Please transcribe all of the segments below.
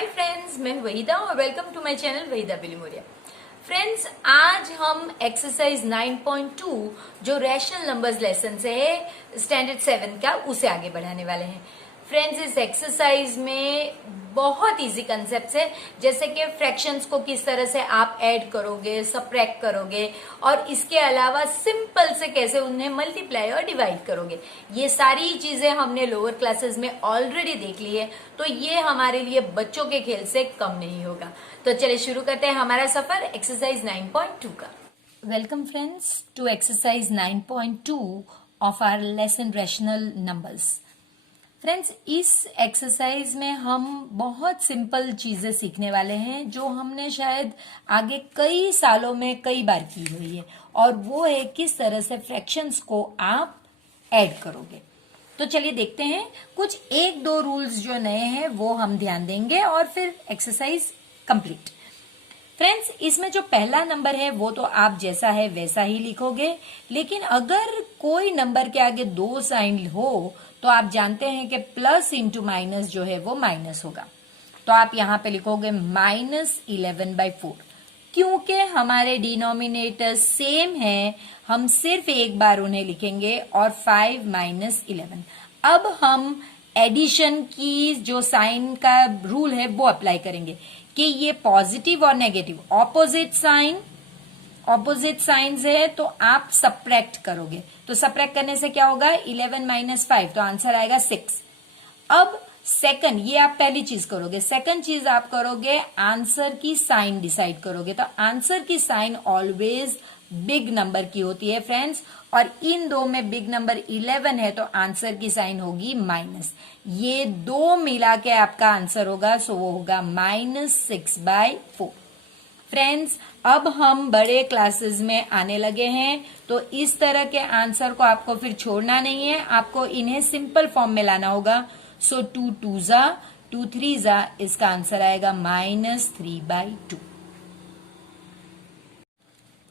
Hi friends, मैं वहीदा और welcome to my channel Waheeda Bilimoria. Friends, आज हम एक्सरसाइज 9.2 जो रैशनल नंबर्स लेसन है स्टैंडर्ड 7 का, उसे आगे बढ़ाने वाले हैं। फ्रेंड्स, इस एक्सरसाइज में बहुत इजी कंसेप्ट है, जैसे कि फ्रैक्शंस को किस तरह से आप ऐड करोगे, सबट्रैक्ट करोगे, और इसके अलावा सिंपल से कैसे उन्हें मल्टीप्लाई और डिवाइड करोगे। ये सारी चीजें हमने लोअर क्लासेस में ऑलरेडी देख ली है, तो ये हमारे लिए बच्चों के खेल से कम नहीं होगा। तो चलिए शुरू करते हैं हमारा सफर एक्सरसाइज 9.2 का। Welcome friends to exercise 9.2 of our lesson rational numbers. Friends, इस एक्सरसाइज में हम बहुत सिंपल चीजें सीखने वाले हैं जो हमने शायद आगे कई सालों में कई बार की हुई है, और वो है किस तरह से फ्रैक्शंस को आप ऐड करोगे। तो चलिए देखते हैं, कुछ एक दो रूल्स जो नए हैं वो हम ध्यान देंगे और फिर एक्सरसाइज कंप्लीट। फ्रेंड्स, इसमें जो पहला नंबर है वो तो आप जैसा है वैसा ही लिखोगे, लेकिन अगर कोई नंबर के आगे दो साइन हो तो आप जानते हैं कि प्लस इंटू माइनस जो है वो माइनस होगा। तो आप यहां पे लिखोगे -11/4। क्योंकि हमारे डिनोमिनेटर सेम है, हम सिर्फ एक बार उन्हें लिखेंगे और 5 - 11। अब हम एडिशन की जो साइन का रूल है वो अप्लाई करेंगे कि ये पॉजिटिव और नेगेटिव ऑपोजिट साइंस है, तो आप सबट्रैक्ट करोगे। तो सबट्रैक्ट करने से क्या होगा, 11 - 5, तो आंसर आएगा 6। अब सेकंड, ये आप पहली चीज करोगे। सेकंड चीज आप करोगे, आंसर की साइन डिसाइड करोगे। तो आंसर की साइन ऑलवेज बिग नंबर की होती है फ्रेंड्स, और इन दो में बिग नंबर 11 है तो आंसर की साइन होगी माइनस। ये दो मिला के आपका आंसर होगा, सो वो होगा -6/4। फ्रेंड्स, अब हम बड़े क्लासेस में आने लगे हैं, तो इस तरह के आंसर को आपको फिर छोड़ना नहीं है, आपको इन्हें सिंपल फॉर्म में लाना होगा। सो 2 2 जा 2 3 जा, इसका आंसर आएगा -3/2।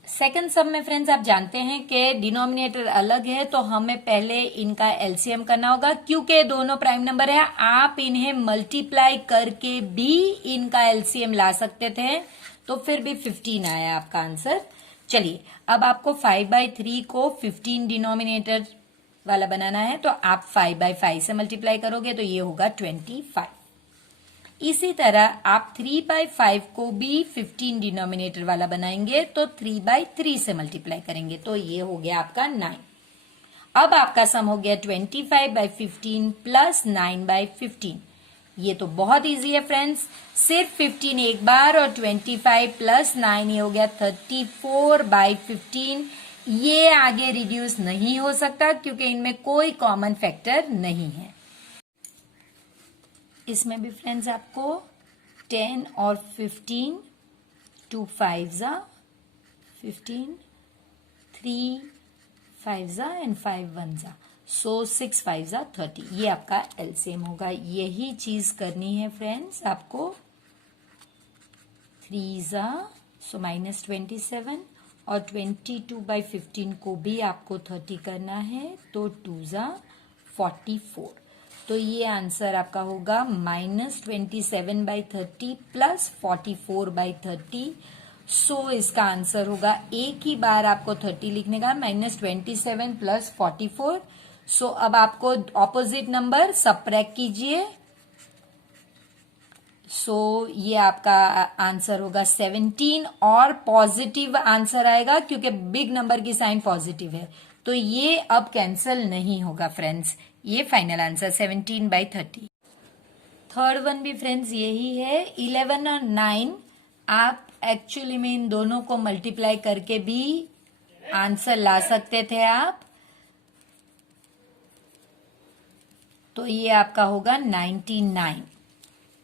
सेकंड सब में फ्रेंड्स आप जानते हैं कि डिनोमिनेटर अलग है, तो हमें पहले इनका एलसीएम करना होगा। क्योंकि दोनों प्राइम नंबर है, आप इन्हें मल्टीप्लाई करके भी इनका एलसीएम ला सकते थे, तो फिर भी 15 आया आपका आंसर। चलिए, अब आपको 5/3 को 15 डिनोमिनेटर वाला बनाना है, तो आप 5/5 से मल्टीप्लाई करोगे तो ये होगा 25। इसी तरह आप 3/5 को भी 15 डिनोमिनेटर वाला बनाएंगे, तो 3/3 से मल्टीप्लाई करेंगे, तो ये हो गया आपका 9। अब आपका सम हो गया 25/15 प्लस 9/15। ये तो बहुत इजी है फ्रेंड्स, सिर्फ 15 एक बार और 25 प्लस 9, ये हो गया 34/15। ये आगे रिड्यूस नहीं हो सकता क्योंकि इनमें कोई कॉमन फैक्टर नहीं है। इसमें भी फ्रेंड्स आपको 10 और 15, 2 5 जा 15, 3 5 जा एंड 5 1 जा, सो 6 5 जा 30। ये आपका एलसीएम होगा। यही चीज करनी है फ्रेंड्स आपको। 3 जा सो -27, और 22/15 को भी आपको 30 करना है, तो 2 जा 44। तो ये आंसर आपका होगा -27/30 प्लस 44/30। सो इसका आंसर होगा, एक ही बार आपको 30 लिखने का, -27 प्लस 44। सो अब आपको ऑपोजिट नंबर सबट्रैक्ट कीजिए। सो ये आपका आंसर होगा 17, और पॉजिटिव आंसर आएगा क्योंकि बिग नंबर की साइन पॉजिटिव है, तो ये अब कैंसिल नहीं होगा फ्रेंड्स। ये फाइनल आंसर 17/30। थर्ड वन भी फ्रेंड्स यही है। 11 और 9 आप एक्चुअली में इन दोनों को मल्टीप्लाई करके भी आंसर ला सकते थे आप, तो ये आपका होगा 99।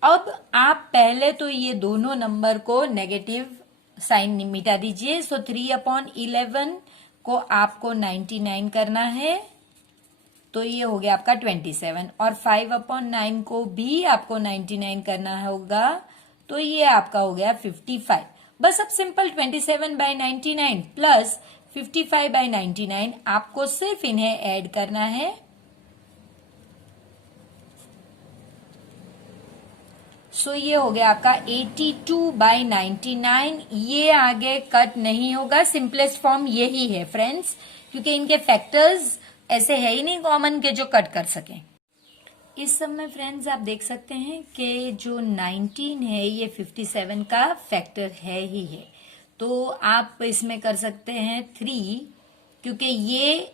अब आप पहले तो ये दोनों नंबर को नेगेटिव साइन मिटा दीजिए। सो 3/11 को आपको 99 करना है, तो ये हो गया आपका 27, और 5/9 को भी आपको 99 करना होगा, तो ये आपका हो गया 55। बस अब सिंपल 27/99 प्लस 55/99, आपको सिर्फ इन्हें ऐड करना है। सो ये हो गया आपका 82/99। ये आगे कट नहीं होगा, सिंपलेस्ट फॉर्म यही है फ्रेंड्स, क्योंकि इनके फैक्टर्स ऐसे है ही नहीं कॉमन के जो कट कर सकें। इस सब में फ्रेंड्स आप देख सकते हैं कि जो 19 है ये 57 का फैक्टर है ही है, तो आप इसमें कर सकते हैं 3, क्योंकि ये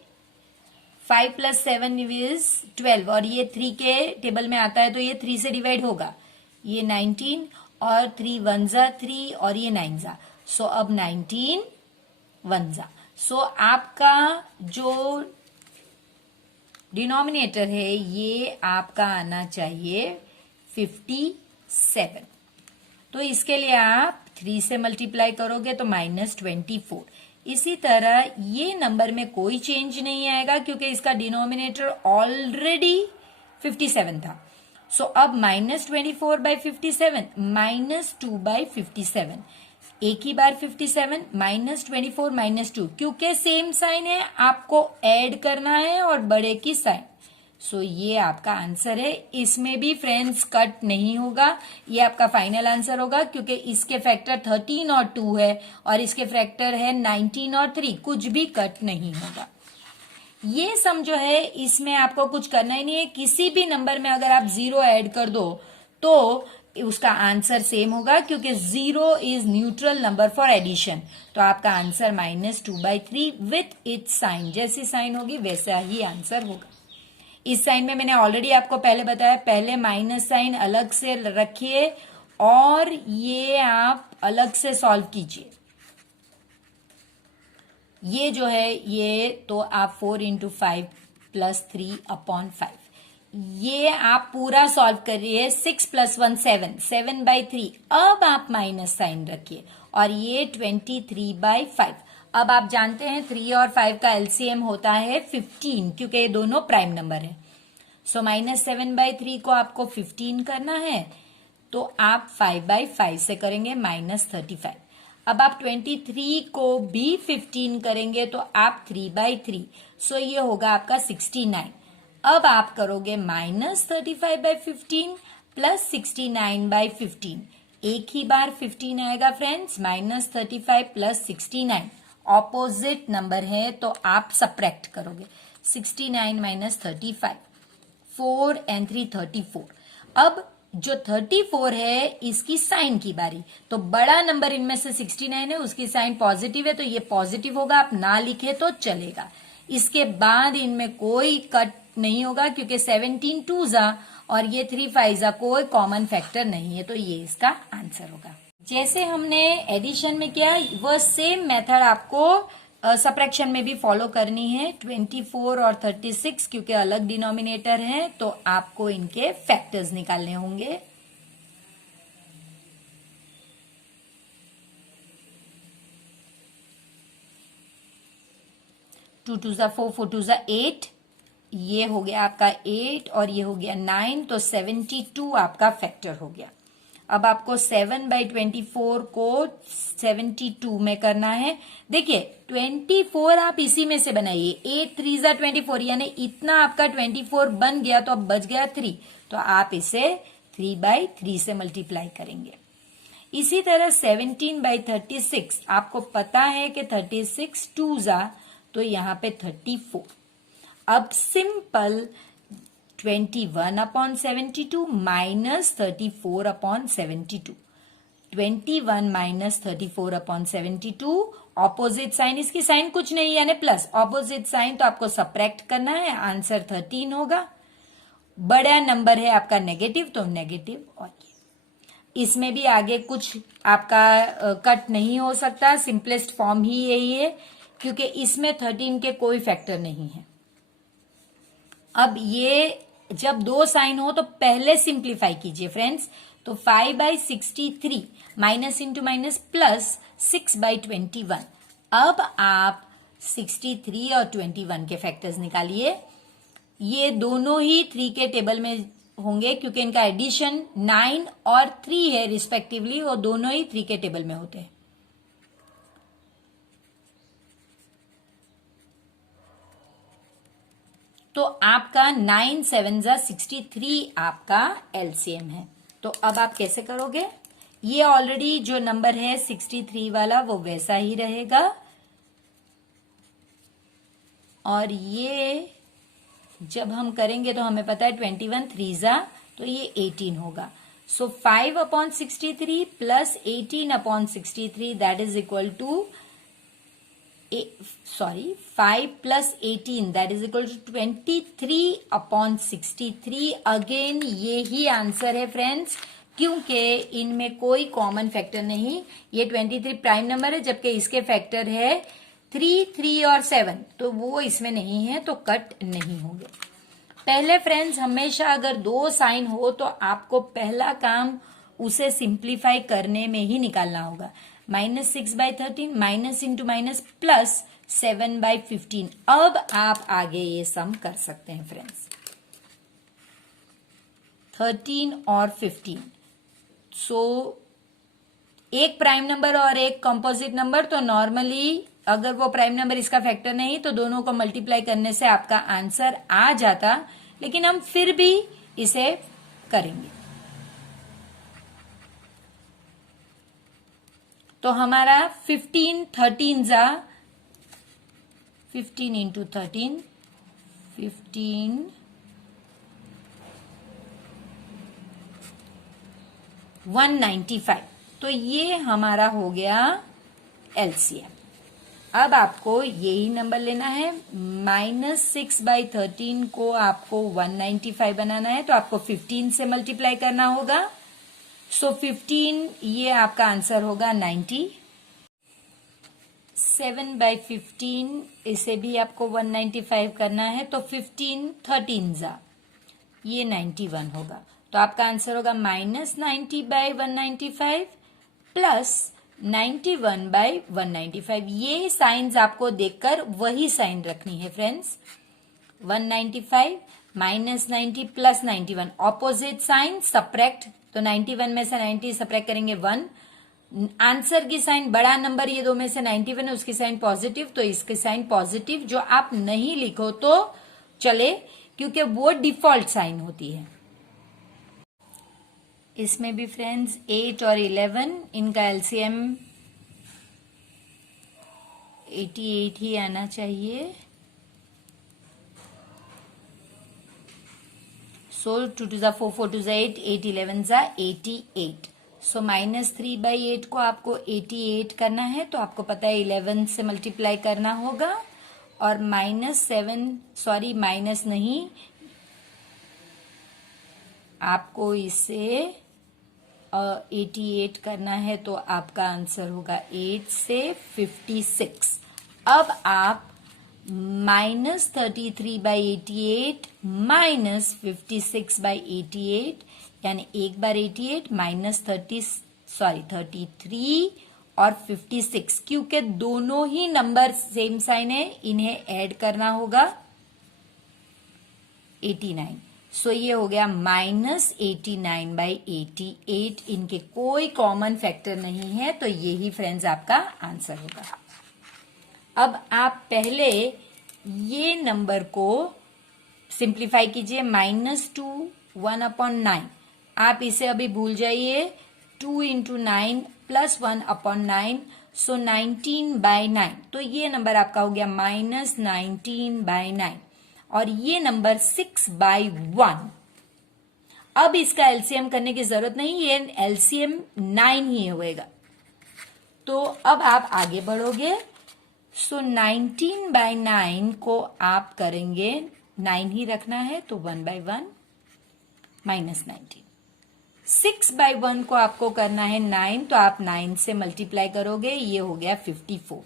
5 + 7 इज 12 और ये 3 के टेबल में आता है, तो ये 3 से डिवाइड होगा। ये 19 और 3 1 जा 3 और ये 9 जा, सो अब 19 1 जा। सो आपका जो डिनोमिनेटर है ये आपका आना चाहिए 57। तो इसके लिए आप 3 से मल्टीप्लाई करोगे तो -24। इसी तरह ये नंबर में कोई चेंज नहीं आएगा क्योंकि इसका डिनोमिनेटर ऑलरेडी 57 था। सो अब -24/57 -2/57, एक ही बार 57 -24 -2, क्योंकि सेम साइन है, आपको ऐड करना है और बड़े की साइन। सो ये आपका आंसर है। इसमें भी फ्रेंड्स कट नहीं होगा, ये आपका फाइनल आंसर होगा क्योंकि इसके फैक्टर 13 और 2 है और इसके फैक्टर है 19 और 3, कुछ भी कट नहीं होगा। ये सम जो है इसमें आपको कुछ करना ही नहीं है, किसी भी नंबर में अगर आप 0 ऐड कर दो तो उसका आंसर सेम होगा क्योंकि 0 is neutral number for addition. तो आपका आंसर -2/3 विथ इट्स साइन, जैसी साइन होगी वैसा ही आंसर होगा। इस साइन में मैंने ऑलरेडी आपको पहले बताया, पहले माइनस साइन अलग से रखिए और ये आप अलग से सॉल्व कीजिए। ये जो है ये तो आप 4 × 5 + 3/5, ये आप पूरा सॉल्व करिए। 6 + 1 7, 7/3। अब आप माइनस साइन रखिए और ये 23/5। अब आप जानते हैं 3 और 5 का एलसीएम होता है 15, क्योंकि ये दोनों प्राइम नंबर है। सो -7/3 को आपको 15 करना है, तो आप 5/5 से करेंगे -35। अब आप 23 को भी 15 करेंगे तो आप 3/3, सो ये होगा आपका 69। अब आप करोगे -35/15 + 69/15, एक ही बार 15 आएगा फ्रेंड्स, -35 + 69 ऑपोजिट नंबर है तो आप सब्ट्रैक्ट करोगे। 69 - 35, 4 and 3 34। अब जो 34 है इसकी साइन की बारी, तो बड़ा नंबर इनमें से 69 है, उसकी साइन पॉजिटिव है तो ये पॉजिटिव होगा, आप ना लिखे तो चलेगा। इसके बाद इनमें कोई कट नहीं होगा क्योंकि 17 2 जा और ये 3 5 जा, कोई कॉमन फैक्टर नहीं है, तो ये इसका आंसर होगा। जैसे हमने एडिशन में किया वह सेम मेथड आपको सब्ट्रैक्शन में भी फॉलो करनी है। 24 और 36 क्योंकि अलग डिनोमिनेटर है तो आपको इनके फैक्टर्स निकालने होंगे। टू 2 जा 4, 4 2 जा 8, ये हो गया आपका 8 और ये हो गया 9, तो 72 आपका फैक्टर हो गया। अब आपको 7/24 को 72 में करना है। देखिए 24 आप इसी में से बनाइए, 8 3 जा 24, यानी इतना आपका 24 बन गया, तो अब बच गया 3, तो आप इसे 3/3 से मल्टीप्लाई करेंगे। इसी तरह 17/36, आपको पता है कि 36 2 जा, तो यहां पे 34। अब सिंपल 21/72 - 34/72, 21 - 34/72 ऑपोजिट साइन, इसकी साइन कुछ नहीं यानी प्लस, ऑपोजिट साइन तो आपको सब्ट्रैक्ट करना है, आंसर 13 होगा। बड़ा नंबर है आपका नेगेटिव तो नेगेटिव, और ये इसमें भी आगे कुछ आपका कट नहीं हो सकता, सिंपलेस्ट फॉर्म ही यही है क्योंकि इसमें 13 के कोई फैक्टर नहीं है। अब ये जब दो साइन हो तो पहले सिंप्लीफाई कीजिए फ्रेंड्स, तो 5/63 माइनस इंटू माइनस प्लस 6/21। अब आप 63 और 21 के फैक्टर्स निकालिए। ये दोनों ही 3 के टेबल में होंगे क्योंकि इनका एडिशन 9 और 3 है रिस्पेक्टिवली, वो दोनों ही 3 के टेबल में होते हैं। तो आपका 9 7 जा 63 आपका एलसीएम है। तो अब आप कैसे करोगे, ये ऑलरेडी जो नंबर है 63 वाला वो वैसा ही रहेगा, और ये जब हम करेंगे तो हमें पता है 21 3 तो ये 18 होगा। So 5/63 plus 18/63 that is equal to 5 plus 18 that is equal to 23/63। Again ये ही आंसर है फ्रेंड्स, क्योंकि इनमें कोई कॉमन फैक्टर नहीं, ये 23 प्राइम नंबर है जबकि इसके फैक्टर है 3, 3 और 7, तो वो इसमें नहीं है तो कट नहीं होंगे। पहले फ्रेंड्स हमेशा अगर 2 साइन हो तो आपको पहला काम उसे सिंप्लीफाई करने में ही निकालना होगा। -6/13 माइनस इंटू माइनस प्लस 7/15। अब आप आगे ये सम कर सकते हैं फ्रेंड्स, 13 और 15। सो एक प्राइम नंबर और एक कंपोजिट नंबर, तो नॉर्मली अगर वो प्राइम नंबर इसका फैक्टर नहीं तो दोनों को मल्टीप्लाई करने से आपका आंसर आ जाता, लेकिन हम फिर भी इसे करेंगे। तो हमारा 15 13 15 इंटू 13 15 195, तो ये हमारा हो गया एलसीएम। अब आपको यही नंबर लेना है, -6/13 को आपको 195 बनाना है, तो आपको 15 से मल्टीप्लाई करना होगा। सो 15 ये आपका आंसर होगा 90। 7/15 इसे भी आपको 195 करना है, तो 15 13 ये 91 होगा, तो आपका आंसर होगा -90/195 प्लस 91/195। ये साइंस आपको देखकर वही साइन रखनी है friends. 195 -90 plus 91, opposite sign subtract, तो 91 में से 90 सब्ट्रैक्ट करेंगे 1। आंसर की साइन बड़ा नंबर ये दो में से 91 है, उसकी साइन पॉजिटिव, तो इसकी साइन पॉजिटिव जो आप नहीं लिखो तो चले, क्योंकि वो डिफॉल्ट साइन होती है। इसमें भी फ्रेंड्स 8 और 11 इनका एलसीएम 88 ही आना चाहिए। सो 2 2 4 4 2 8 8 11 88। सो -3/8 को आपको 88 करना है, तो आपको पता है 11 से मल्टीप्लाई करना होगा, और माइनस नहीं, आपको इसे 88 करना है, तो आपका आंसर होगा 8 से 56। अब आप -33/88 माइनस 56/88, यानी 1/88 -33 और 56, क्योंकि दोनों ही नंबर सेम साइन है, इन्हें ऐड करना होगा 89। सो ये हो गया -89/88। इनके कोई कॉमन फैक्टर नहीं है, तो यही फ्रेंड्स आपका आंसर होगा। अब आप पहले ये नंबर को सिंप्लीफाई कीजिए, -2 1/9। आप इसे अभी भूल जाइए, 2 इंटू 9 प्लस 1/9, सो 19/9। तो ये नंबर आपका हो गया -19/9, और ये नंबर 6/1। अब इसका एलसीएम करने की जरूरत नहीं, ये एलसीएम 9 ही होएगा। तो अब आप आगे बढ़ोगे, सो 19/9 को आप करेंगे, 9 ही रखना है, तो 1/1 -19। 6/1 को आपको करना है 9, तो आप 9 से मल्टीप्लाई करोगे, ये हो गया 54।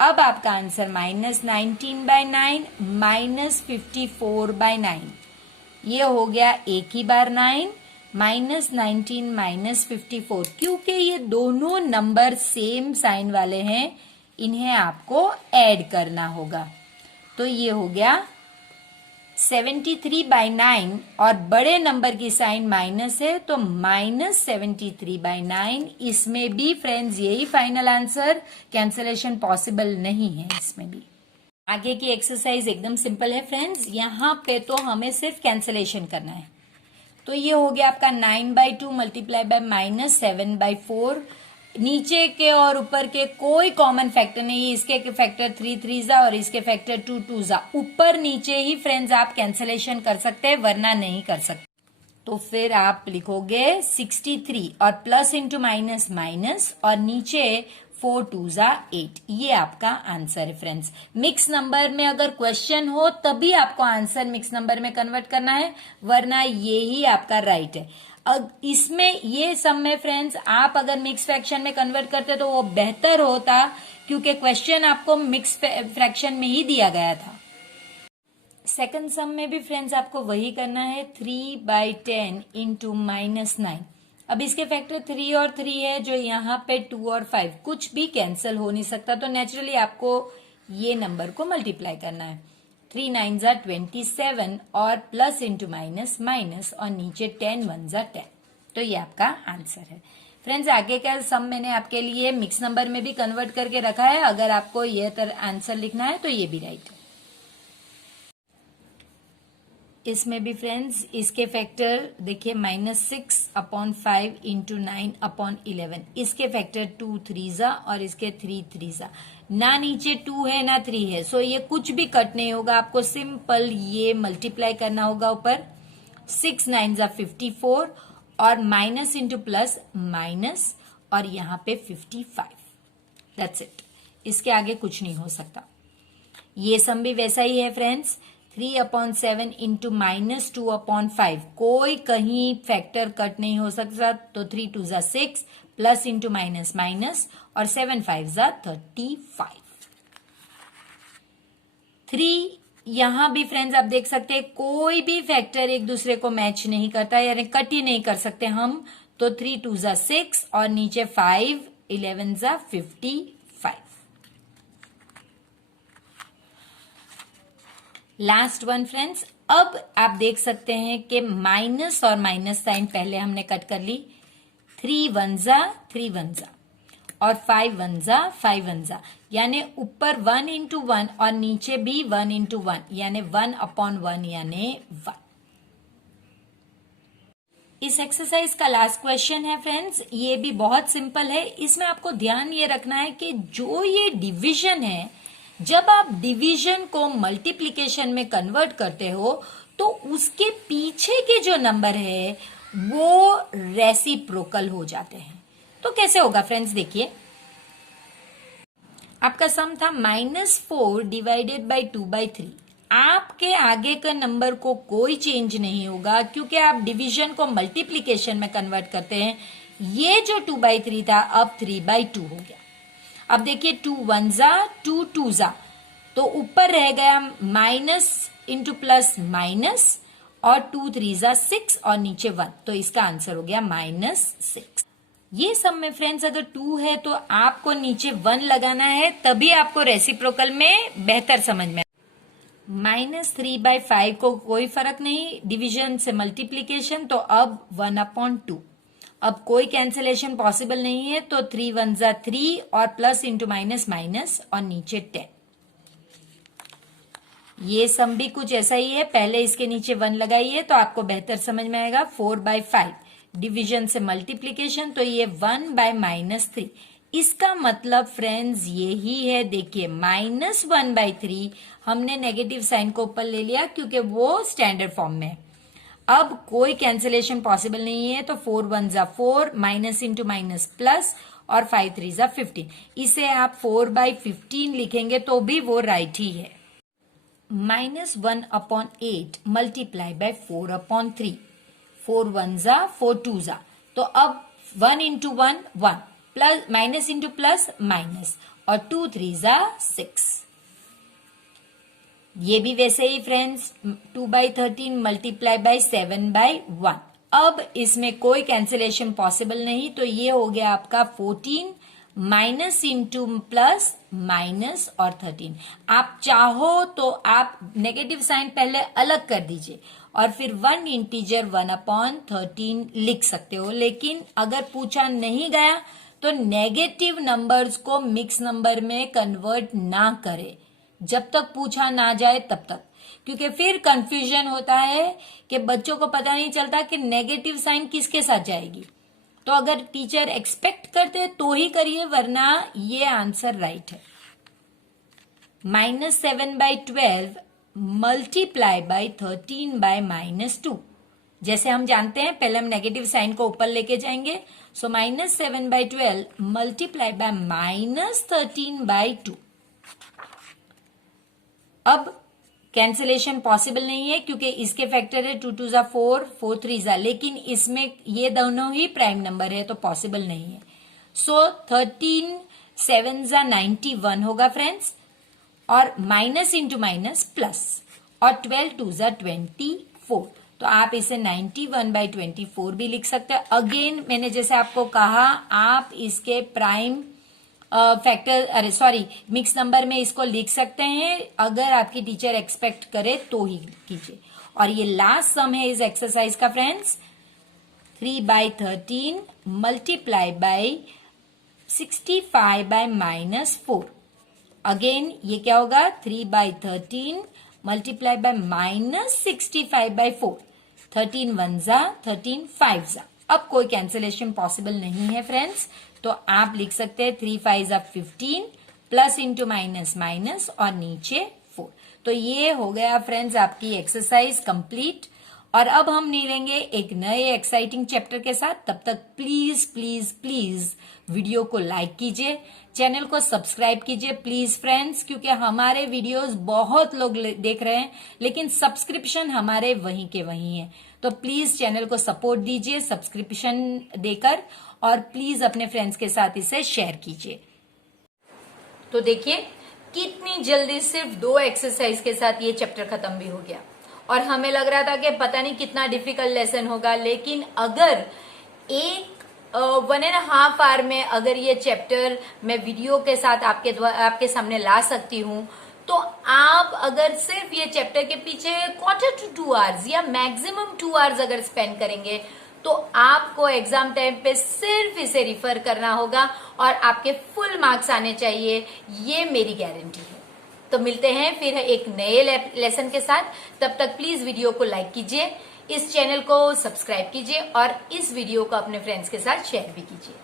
अब आपका आंसर -19/9 -54/9, ये हो गया एक ही बार 9, -19 -54। क्योंकि ये दोनों नंबर सेम साइन वाले हैं, इन्हें आपको ऐड करना होगा, तो ये हो गया 73/9, और बड़े नंबर की साइन माइनस है, तो -73/9। इसमें भी फ्रेंड्स यही फाइनल आंसर, कैंसलेशन पॉसिबल नहीं है इसमें भी। आगे की एक्सरसाइज एकदम सिंपल है फ्रेंड्स, यहाँ पे तो हमें सिर्फ कैंसलेशन करना है। तो ये हो गया आपका 9/2 मल्टीप्लाई बाय -7/4। नीचे के और ऊपर के कोई कॉमन फैक्टर नहीं, इसके फैक्टर 3 3 और इसके फैक्टर 2 2। ऊपर नीचे ही फ्रेंड्स आप कैंसलेशन कर सकते हैं, वरना नहीं कर सकते। तो फिर आप लिखोगे 63 और प्लस इंटू माइनस माइनस और नीचे 4 2 8। ये आपका आंसर है फ्रेंड्स। मिक्स नंबर में अगर क्वेश्चन हो तभी आपको आंसर मिक्स नंबर में कन्वर्ट करना है, वरना ये ही आपका राइट है। अब इसमें ये सम में फ्रेंड्स आप अगर मिक्स फ्रैक्शन में कन्वर्ट करते तो वो बेहतर होता, क्योंकि क्वेश्चन आपको मिक्स फ्रैक्शन में ही दिया गया था। सेकंड सम में भी फ्रेंड्स आपको वही करना है, 3/10 इंटू -9। अब इसके फैक्टर 3 और 3 है, जो यहाँ पे 2 और 5 कुछ भी कैंसिल हो नहीं सकता, तो नेचुरली आपको ये नंबर को मल्टीप्लाई करना है। 3 9 27 और प्लस इंटू माइनस माइनस और नीचे 10 1 10। तो ये आपका आंसर है फ्रेंड्स। आगे का सम मैंने आपके लिए मिक्स नंबर में भी कन्वर्ट करके रखा है, अगर आपको ये आंसर लिखना है तो ये भी राइट है। इसमें भी फ्रेंड्स इसके फैक्टर देखिए -6/5 इंटू 9/11। इसके फैक्टर 2 3 और इसके 3 3। ना नीचे 2 है ना 3 है, सो ये कुछ भी कट नहीं होगा, आपको सिंपल ये मल्टीप्लाई करना होगा ऊपर। 6 9 54 और माइनस इंटू प्लस माइनस और यहाँ पे 55। दैट्स इट, इसके आगे कुछ नहीं हो सकता। ये सम भी वैसा ही है फ्रेंड्स। 3/7 इंटू -2/5, कोई कहीं फैक्टर कट नहीं हो सकता, तो 3 2 6 प्लस इंटू माइनस माइनस और 7 5 35। 3 यहां भी फ्रेंड्स आप देख सकते हैं कोई भी फैक्टर एक दूसरे को मैच नहीं करता, यानी कट ही नहीं कर सकते हम, तो 3 2 6 और नीचे 5 11 55। Last one friends. अब आप देख सकते हैं कि माइनस और माइनस साइन पहले हमने कट कर ली। 3 1 3 1 और 5 1 5 1, यानी ऊपर 1 इंटू 1 और नीचे भी 1 इंटू 1, यानी 1/1 यानी 1। इस एक्सरसाइज का लास्ट क्वेश्चन है फ्रेंड्स, ये भी बहुत सिंपल है। इसमें आपको ध्यान ये रखना है कि जो ये डिवीजन है, जब आप डिवीजन को मल्टीप्लिकेशन में कन्वर्ट करते हो तो उसके पीछे के जो नंबर है वो रेसिप्रोकल हो जाते हैं। तो कैसे होगा फ्रेंड्स, देखिए आपका सम था -4 डिवाइडेड बाई 2/3। आपके आगे का नंबर को कोई चेंज नहीं होगा, क्योंकि आप डिवीजन को मल्टीप्लिकेशन में कन्वर्ट करते हैं। ये जो 2/3 था अब 3/2 हो गया। अब देखिए 2 1 2 2, तो ऊपर रह गया माइनस इंटू प्लस माइनस और 2 3 6 और नीचे 1, तो इसका आंसर हो गया -6। ये सब में फ्रेंड्स अगर 2 है तो आपको नीचे 1 लगाना है, तभी आपको रेसिप्रोकल में बेहतर समझ में। -3/5 को कोई फर्क नहीं, डिवीजन से मल्टीप्लीकेशन, तो अब 1/2। अब कोई कैंसिलेशन पॉसिबल नहीं है, तो 3 1 3 और प्लस इंटू माइनस माइनस और नीचे 10। ये सम भी कुछ ऐसा ही है, पहले इसके नीचे 1 लगाइए तो आपको बेहतर समझ में आएगा। 4/5 डिवीजन से मल्टीप्लीकेशन, तो ये 1/-3। इसका मतलब फ्रेंड्स यही है, देखिए -1/3 हमने नेगेटिव साइन को ऊपर ले लिया क्योंकि वो स्टैंडर्ड फॉर्म में है। अब कोई कैंसिलेशन पॉसिबल नहीं है, तो 4 1 4 माइनस इंटू माइनस प्लस और 5 3 15। इसे आप 4/15 लिखेंगे तो भी वो राइट ही है। -1/8 मल्टीप्लाई बाय 4/3। 4 1 4 2, तो अब 1 into 1 1 plus minus into plus minus और 2 3 6। ये भी वैसे ही फ्रेंड्स 2/13 मल्टीप्लाई बाय 7/1। अब इसमें कोई कैंसिलेशन पॉसिबल नहीं, तो ये हो गया आपका 14 माइनस इंटू प्लस माइनस और 13। आप चाहो तो आप नेगेटिव साइन पहले अलग कर दीजिए और फिर 1 इंटीजर 1/13 लिख सकते हो, लेकिन अगर पूछा नहीं गया तो नेगेटिव नंबर्स को मिक्स नंबर में कन्वर्ट ना करें जब तक पूछा ना जाए तब तक। क्योंकि फिर कंफ्यूजन होता है कि बच्चों को पता नहीं चलता कि नेगेटिव साइन किसके साथ जाएगी। तो अगर टीचर एक्सपेक्ट करते तो ही करिए, वरना ये आंसर राइट है। -7/12 मल्टीप्लाई बाय 13/-2। जैसे हम जानते हैं, पहले हम नेगेटिव साइन को ऊपर लेके जाएंगे। सो -7/12 मल्टीप्लाई बाय -13/2। अब कैंसिलेशन पॉसिबल नहीं है क्योंकि इसके फैक्टर है 2 2 जा 4, 4 3 जा, लेकिन इसमें ये दोनों ही प्राइम नंबर है तो पॉसिबल नहीं है। सो 13 7 जा 91 होगा फ्रेंड्स, और माइनस इंटू माइनस प्लस, और 12 2 जा 24। तो आप इसे 91/24 भी लिख सकते हैं। अगेन मैंने जैसे आपको कहा, आप इसके प्राइम फैक्टर मिक्स नंबर में इसको लिख सकते हैं, अगर आपकी टीचर एक्सपेक्ट करे तो ही कीजिए। और ये लास्ट सम है इस एक्सरसाइज का फ्रेंड्स, 3/13 मल्टीप्लाई बाय 65/-4। अगेन ये क्या होगा, 3/13 मल्टीप्लाई बाय -65/4। 13 1 जा 13 5 जा। अब कोई कैंसिलेशन पॉसिबल नहीं है फ्रेंड्स, तो आप लिख सकते हैं 3 5 जा 15, प्लस इंटू माइनस माइनस, और नीचे 4। तो ये हो गया फ्रेंड्स आपकी एक्सरसाइज कंप्लीट। और अब हम मिलेंगे एक नए एक्साइटिंग चैप्टर के साथ। तब तक प्लीज प्लीज प्लीज वीडियो को लाइक कीजिए, चैनल को सब्सक्राइब कीजिए प्लीज फ्रेंड्स, क्योंकि हमारे वीडियोस बहुत लोग देख रहे हैं लेकिन सब्सक्रिप्शन हमारे वहीं के वहीं है। तो प्लीज चैनल को सपोर्ट दीजिए सब्सक्रिप्शन देकर, और प्लीज अपने फ्रेंड्स के साथ इसे शेयर कीजिए। तो देखिए कितनी जल्दी सिर्फ 2 एक्सरसाइज के साथ ये चैप्टर खत्म भी हो गया, और हमें लग रहा था कि पता नहीं कितना डिफिकल्ट लेसन होगा, लेकिन अगर 1.5 आवर में अगर ये चैप्टर मैं वीडियो के साथ आपके सामने ला सकती हूँ, तो आप अगर सिर्फ ये चैप्टर के पीछे 1/4 to 2 आवर्स या मैक्सिमम 2 आवर्स अगर स्पेंड करेंगे, तो आपको एग्जाम टाइम पे सिर्फ इसे रिफर करना होगा और आपके फुल मार्क्स आने चाहिए, ये मेरी गारंटी है। तो मिलते हैं फिर एक नए लेसन के साथ। तब तक प्लीज वीडियो को लाइक कीजिए, इस चैनल को सब्सक्राइब कीजिए, और इस वीडियो को अपने फ्रेंड्स के साथ शेयर भी कीजिए।